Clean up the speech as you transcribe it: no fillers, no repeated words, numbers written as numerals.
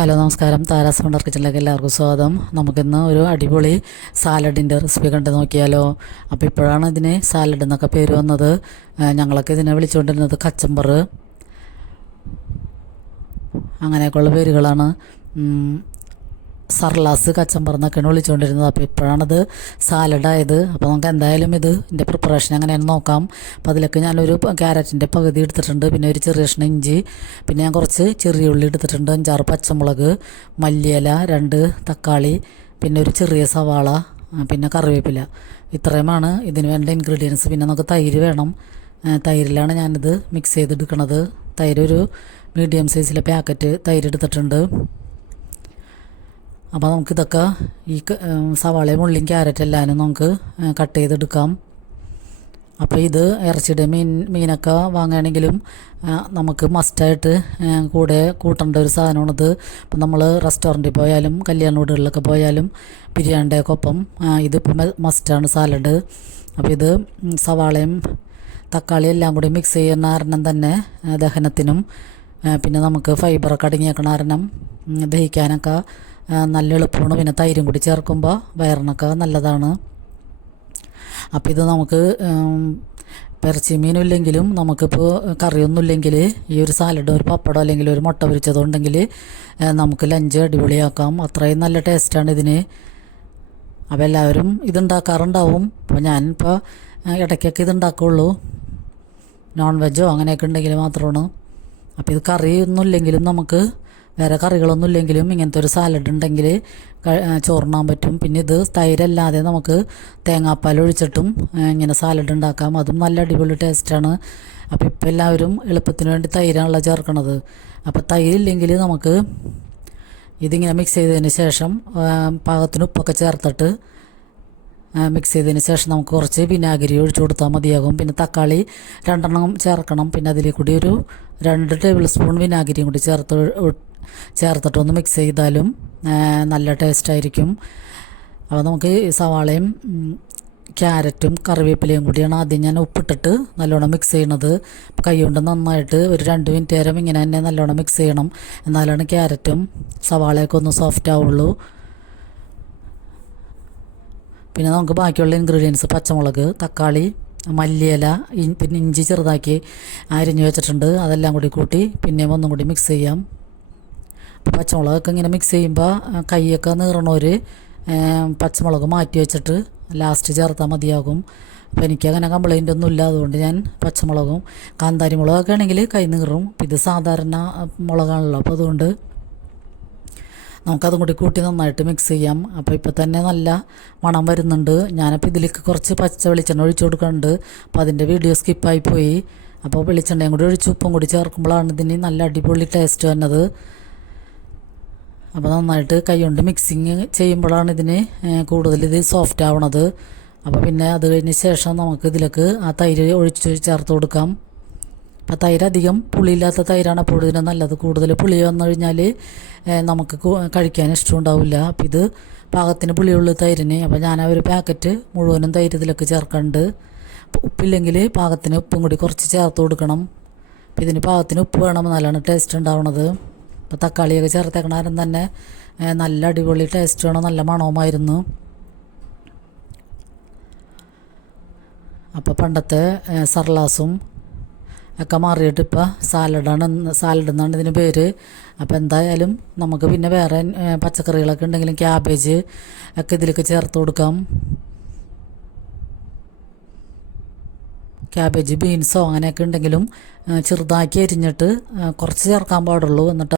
Hello നമസ്കാരം, Tara's wonder കിച്ചണിലേക്ക് എല്ലാവർക്കും സ്വാഗതം. നമുക്കിന്ന് ഒരു അടിപൊളി സാലഡിൻ്റെ റെസിപ്പി കണ്ടു നോക്കിയാലോ. അപ്പോൾ ഇപ്പോഴാണ് ഇതിന് സാലഡ് എന്നൊക്കെ പേര് വന്നത്. ഞങ്ങളൊക്കെ ഇതിനെ വിളിച്ചുകൊണ്ടിരുന്നത് കച്ചമ്പർ, അങ്ങനെയൊക്കെയുള്ള പേരുകളാണ്. സർലാസ് കച്ചമ്പർ എന്നൊക്കെയാണ് വിളിച്ചുകൊണ്ടിരുന്നത്. അപ്പോൾ ഇപ്പോഴാണത് സാലഡായത്. അപ്പോൾ നമുക്ക് എന്തായാലും ഇതിൻ്റെ പ്രിപ്പറേഷൻ എങ്ങനെയാണെന്ന് നോക്കാം. അപ്പോൾ അതിലേക്ക് ഞാനൊരു ക്യാരറ്റിൻ്റെ പകുതി എടുത്തിട്ടുണ്ട്, പിന്നെ ഒരു ചെറിയ കഷ്ണം ഇഞ്ചി, പിന്നെ ഞാൻ കുറച്ച് ചെറിയ ഉള്ളി എടുത്തിട്ടുണ്ട്, 5-6 പച്ചമുളക്, മല്ലിയില, 2 തക്കാളി, പിന്നെ ഒരു ചെറിയ സവാള, പിന്നെ കറിവേപ്പില. ഇത്രയുമാണ് ഇതിന് വേണ്ട ഇൻഗ്രീഡിയൻസ്. പിന്നെ നമുക്ക് തൈര് വേണം. തൈരിലാണ് ഞാനിത് മിക്സ് ചെയ്തെടുക്കുന്നത്. തൈര് ഒരു മീഡിയം സൈസിലെ പാക്കറ്റ് തൈര് എടുത്തിട്ടുണ്ട്. അപ്പോൾ നമുക്കിതൊക്കെ ഈ സവാളയും ഉള്ളിയും ക്യാരറ്റ് എല്ലാവരും നമുക്ക് കട്ട് ചെയ്തെടുക്കാം. അപ്പോൾ ഇത് ഇറച്ചിയുടെ മീനൊക്കെ വാങ്ങുകയാണെങ്കിലും നമുക്ക് മസ്റ്റായിട്ട് കൂടെ കൂട്ടേണ്ട ഒരു സാധനമാണിത്. ഇപ്പം നമ്മൾ റെസ്റ്റോറൻറ്റിൽ പോയാലും കല്യാണ വീടുകളിലൊക്കെ പോയാലും ബിരിയാണിയുടെയൊക്കെ ഒപ്പം ഇതിപ്പോൾ മസ്റ്റാണ് സാലഡ്. അപ്പോൾ ഇത് സവാളയും തക്കാളിയും എല്ലാം കൂടി മിക്സ് ചെയ്യുന്ന കാരണം തന്നെ ദഹനത്തിനും പിന്നെ നമുക്ക് ഫൈബറൊക്കെ അടങ്ങിയേക്കണ കാരണം ദഹിക്കാനൊക്കെ നല്ല എളുപ്പമാണ്. പിന്നെ തൈരും കൂടി ചേർക്കുമ്പോൾ വയറിനൊക്കെ നല്ലതാണ്. അപ്പോൾ ഇത് നമുക്ക് ഇറച്ചി മീനും ഇല്ലെങ്കിലും നമുക്കിപ്പോൾ കറിയൊന്നും ഇല്ലെങ്കിൽ ഈ ഒരു സാലഡ്, ഒരു പപ്പടം അല്ലെങ്കിൽ ഒരു മുട്ട പൊരിച്ചതുണ്ടെങ്കിൽ നമുക്ക് ലഞ്ച് അടിപൊളിയാക്കാം. അത്രയും നല്ല ടേസ്റ്റാണ് ഇതിന്. അപ്പോൾ എല്ലാവരും ഇതുണ്ടാക്കാറുണ്ടാവും. അപ്പോൾ ഞാനിപ്പോൾ ഇടയ്ക്കൊക്കെ ഇതുണ്ടാക്കുള്ളൂ. നോൺ വെജോ അങ്ങനെയൊക്കെ ഉണ്ടെങ്കിൽ മാത്രമാണ്. അപ്പോൾ ഇത് കറിയൊന്നും ഇല്ലെങ്കിലും നമുക്ക് വേറെ കറികളൊന്നും ഇല്ലെങ്കിലും ഇങ്ങനത്തെ ഒരു സാലഡ് ഉണ്ടെങ്കിൽ ചോറിനാൻ പറ്റും. പിന്നെ ഇത് തൈരല്ലാതെ നമുക്ക് തേങ്ങാപ്പാൽ ഒഴിച്ചിട്ടും ഇങ്ങനെ സാലഡ് ഉണ്ടാക്കാം. അതും നല്ല അടിപൊളി ടേസ്റ്റാണ്. അപ്പോൾ ഇപ്പോൾ എല്ലാവരും എളുപ്പത്തിന് വേണ്ടി തൈരാണല്ലോ ചേർക്കണത്. അപ്പോൾ തൈരില്ലെങ്കിൽ നമുക്ക് ഇതിങ്ങനെ മിക്സ് ചെയ്തതിന് ശേഷം പാകത്തിന് ഉപ്പൊക്കെ ചേർത്തിട്ട് മിക്സ് ചെയ്തതിന് ശേഷം നമുക്ക് കുറച്ച് വിനാഗിരി ഒഴിച്ചു കൊടുത്താൽ മതിയാകും. പിന്നെ തക്കാളി 2 ചേർക്കണം. പിന്നെ അതിൽ കൂടി ഒരു 2 ടേബിൾ സ്പൂൺ വിനാഗിരിയും കൂടി ചേർത്തിട്ടൊന്ന് മിക്സ് ചെയ്താലും നല്ല ടേസ്റ്റായിരിക്കും. അപ്പോൾ നമുക്ക് സവാളയും ക്യാരറ്റും കറിവേപ്പിലയും കൂടിയാണ് ആദ്യം ഞാൻ ഉപ്പിട്ടിട്ട് നല്ലോണം മിക്സ് ചെയ്യണത്. കൈ കൊണ്ട് നന്നായിട്ട് ഒരു 2 മിനിറ്റ് നേരം ഇങ്ങനെ തന്നെ നല്ലോണം മിക്സ് ചെയ്യണം. എന്നാലാണ് ക്യാരറ്റും സവാളയൊക്കെ ഒന്ന് സോഫ്റ്റ് ആവുള്ളൂ. പിന്നെ നമുക്ക് ബാക്കിയുള്ള ഇൻഗ്രീഡിയൻസ് പച്ചമുളക്, തക്കാളി, മല്ലിയില, പിന്നെ ഇഞ്ചി ചെറുതാക്കി അരിഞ്ഞു വെച്ചിട്ടുണ്ട്. അതെല്ലാം കൂടി കൂട്ടി പിന്നെയും ഒന്നും കൂടി മിക്സ് ചെയ്യാം. പച്ചമുളകൊക്കെ ഇങ്ങനെ മിക്സ് ചെയ്യുമ്പോൾ കൈയൊക്കെ നീറണവർ പച്ചമുളക് മാറ്റി വെച്ചിട്ട് ലാസ്റ്റ് ചേർത്താൽ മതിയാകും. അപ്പോൾ എനിക്കങ്ങനെ കംപ്ലൈൻ്റ് ഒന്നുമില്ല. അതുകൊണ്ട് ഞാൻ പച്ചമുളകും കാന്താരി മുളകൊക്കെ ആണെങ്കിൽ കൈ നീറും. ഇത് സാധാരണ മുളകാണല്ലോ, അപ്പോൾ അതുകൊണ്ട് നമുക്കതും കൂടി കൂട്ടി നന്നായിട്ട് മിക്സ് ചെയ്യാം. അപ്പോൾ ഇപ്പോൾ തന്നെ നല്ല മണം വരുന്നുണ്ട്. ഞാനപ്പോൾ ഇതിലേക്ക് കുറച്ച് പച്ച വെളിച്ചെണ്ണ ഒഴിച്ചു കൊടുക്കുന്നുണ്ട്. അപ്പോൾ അതിൻ്റെ വീഡിയോ സ്കിപ്പായി പോയി. അപ്പോൾ വെളിച്ചെണ്ണയും കൂടി ഒഴിച്ച് ഉപ്പും കൂടി ചേർക്കുമ്പോഴാണ് ഇതിന് നല്ല അടിപൊളി ടേസ്റ്റ് വന്നത്. അപ്പോൾ നന്നായിട്ട് കൈകൊണ്ട് മിക്സിങ് ചെയ്യുമ്പോഴാണ് ഇതിന് കൂടുതൽ ഇത് സോഫ്റ്റ് ആവണത്. അപ്പോൾ പിന്നെ അത് കഴിഞ്ഞ ശേഷം നമുക്ക് ഇതിലേക്ക് ആ തൈര് ഒഴിച്ച് ചേർത്ത് കൊടുക്കാം. അപ്പോൾ തൈര് അധികം പുളിയില്ലാത്ത തൈരാണ് അപ്പോൾ ഇതിന് നല്ലത്. കൂടുതൽ പുളി വന്നു കഴിഞ്ഞാൽ നമുക്ക് കഴിക്കാൻ ഇഷ്ടമുണ്ടാവില്ല. അപ്പോൾ ഇത് പാകത്തിന് പുളിയുള്ള തൈരിന്. അപ്പോൾ ഞാൻ ഒരു പാക്കറ്റ് മുഴുവനും തൈര് ഇതിലേക്ക് ചേർക്കുന്നുണ്ട്. ഉപ്പില്ലെങ്കിൽ പാകത്തിന് ഉപ്പും കൂടി കുറച്ച് ചേർത്ത് കൊടുക്കണം. അപ്പോൾ ഇതിന് പാകത്തിന് ഉപ്പ് വേണം, എന്നാലാണ് ടേസ്റ്റ് ഉണ്ടാവുന്നത്. അപ്പോൾ തക്കാളിയൊക്കെ ചേർത്തേക്കണാരം തന്നെ നല്ല അടിപൊളി ടേസ്റ്റ് വേണം, നല്ല മണവുമായിരുന്നു. അപ്പോൾ പണ്ടത്തെ സർലാസും ഒക്കെ മാറിയിട്ട് ഇപ്പോൾ സാലഡ് എന്നാണ് ഇതിന് പേര്. അപ്പോൾ എന്തായാലും നമുക്ക് പിന്നെ വേറെ പച്ചക്കറികളൊക്കെ ഉണ്ടെങ്കിലും ക്യാബേജ് ഒക്കെ ഇതിലേക്ക് ചേർത്ത് കൊടുക്കാം. ക്യാബേജ്, ബീൻസോ അങ്ങനെയൊക്കെ ഉണ്ടെങ്കിലും ചെറുതാക്കി അരിഞ്ഞിട്ട് കുറച്ച് ചേർക്കാൻ പാടുള്ളൂ. എന്നിട്ട്